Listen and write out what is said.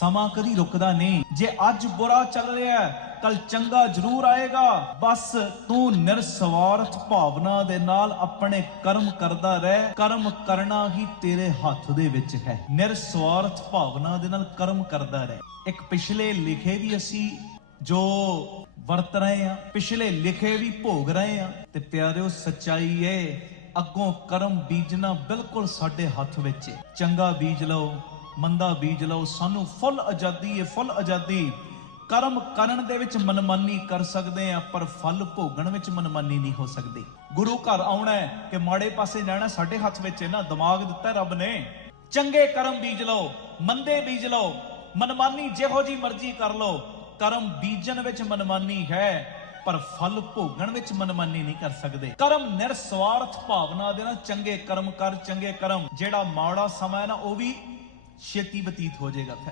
ਸਮਾਂ ਕਦੀ ਰੁਕਦਾ ਨਹੀਂ। ਜੇ ਅੱਜ ਬੁਰਾ ਚੱਲ ਰਿਹਾ ਕੱਲ ਚੰਗਾ ਜ਼ਰੂਰ ਆਏਗਾ। ਬਸ ਤੂੰ ਨਿਰਸਵਾਰਥ ਭਾਵਨਾ ਦੇ ਨਾਲ ਆਪਣੇ ਕਰਮ ਕਰਦਾ ਰਹਿ। ਕਰਮ ਕਰਨਾ ਹੀ ਤੇਰੇ ਹੱਥ ਦੇ ਵਿੱਚ ਹੈ। ਨਿਰਸਵਾਰਥ ਭਾਵਨਾ ਦੇ ਨਾਲ ਕਰਮ ਕਰਦਾ ਰਹਿ। ਇੱਕ ਪਿਛਲੇ ਲਿਖੇ ਵੀ ਅਸੀਂ ਜੋ ਵਰਤ ਰਹੇ ਆ, ਪਿਛਲੇ ਲਿਖੇ ਵੀ ਭੋਗ ਰਹੇ ਆ। ਤੇ ਪਿਆਰਿਓ ਸੱਚਾਈ ਏ, ਅੱਗੋਂ ਕਰਮ ਬੀਜਣਾ ਬਿਲਕੁਲ ਸਾਡੇ ਹੱਥ ਵਿੱਚ ਹੈ। ਚੰਗਾ ਬੀਜ ਲਓ, ਮੰਦਾ ਬੀਜ ਲਓ। ਸਾਨੂੰ ਫੁੱਲ ਆਜ਼ਾਦੀ ਹੈ, ਫੁੱਲ ਆਜ਼ਾਦੀ। ਕਰਮ ਕਰਨ ਦੇ ਵਿੱਚ ਮਨਮਾਨੀ ਕਰ ਸਕਦੇ ਆ, ਪਰ ਫਲ ਭੋਗਣ ਵਿੱਚ ਮਨਮਾਨੀ ਨਹੀਂ ਹੋ ਸਕਦੀ। ਗੁਰੂ ਘਰ ਆਉਣਾ ਹੈ ਕਿ ਮਾੜੇ ਪਾਸੇ ਜਾਣਾ, ਸਾਡੇ ਹੱਥ ਵਿੱਚ ਹੈ ਨਾ। ਦਿਮਾਗ ਦਿੱਤਾ ਰੱਬ ਨੇ। ਚੰਗੇ ਕਰਮ ਬੀਜ ਲਓ, ਮੰਦੇ ਬੀਜ ਲਓ, ਮਨਮਾਨੀ ਜਿਹੋ ਜੀ ਮਰਜ਼ੀ ਕਰ ਲਓ। ਕਰਮ ਬੀਜਣ ਵਿੱਚ ਮਨਮਾਨੀ ਹੈ, ਪਰ ਫਲ ਭੋਗਣ ਵਿੱਚ ਮਨਮਾਨੀ ਨਹੀਂ ਕਰ ਸਕਦੇ। ਕਰਮ ਨਿਰਸਵਾਰਥ ਭਾਵਨਾ ਦੇ ਨਾਲ ਚੰਗੇ ਕਰਮ ਕਰ, ਚੰਗੇ ਕਰਮ। ਜਿਹੜਾ ਮਾੜਾ ਸਮਾਂ ਹੈ ਨਾ ਉਹ ਵੀ ਛੇਤੀ ਬਤੀਤ ਹੋ ਜਾਏਗਾ। ਫਿਰ